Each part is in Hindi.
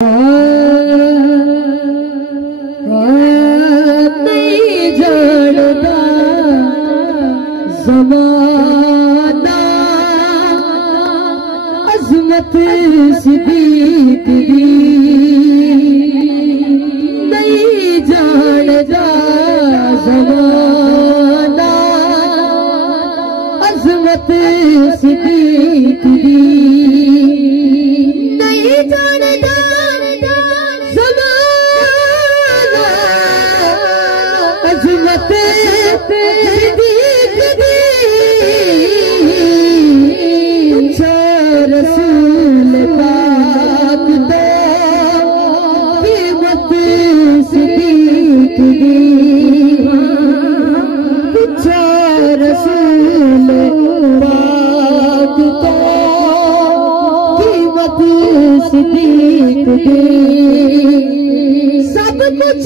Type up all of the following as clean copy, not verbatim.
नहीं जानता ज़माना अज़मत सिद्दीक़ दी, नहीं जानता ज़माना अज़मत सिद्दीक़ दी, नहीं जानता अज़मत सिद्दीक़ दी। पूछो रसूल पाक तो कीमत सिद्दीक़ दी, पूछो रसूल पाक तो कीमत सिद्दीक़ दी। सब कुछ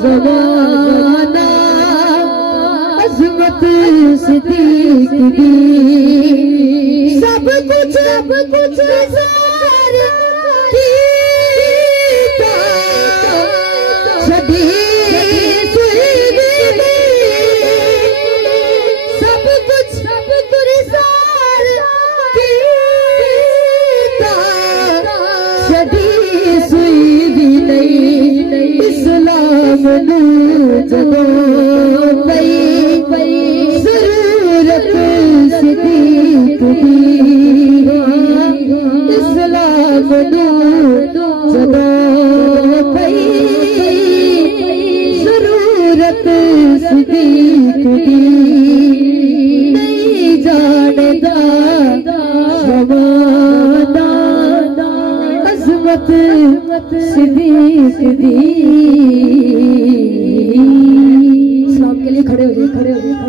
ज़माना अज़मत सिद्दीक़ दी। सब कुछ सारा कीता छड़ी सब कुछ सारा कीता छड़ी सुई भी नहीं। इस्लाम नू जदों पई ज़रूरत सिद्दीक़ दी, इस्लाम नू जदों पई ज़रूरत सिद्दीक़ दी। नहीं जानदा ज़माना अज़मत सिद्दीक़ दी। के लिए खड़े हो जाइए।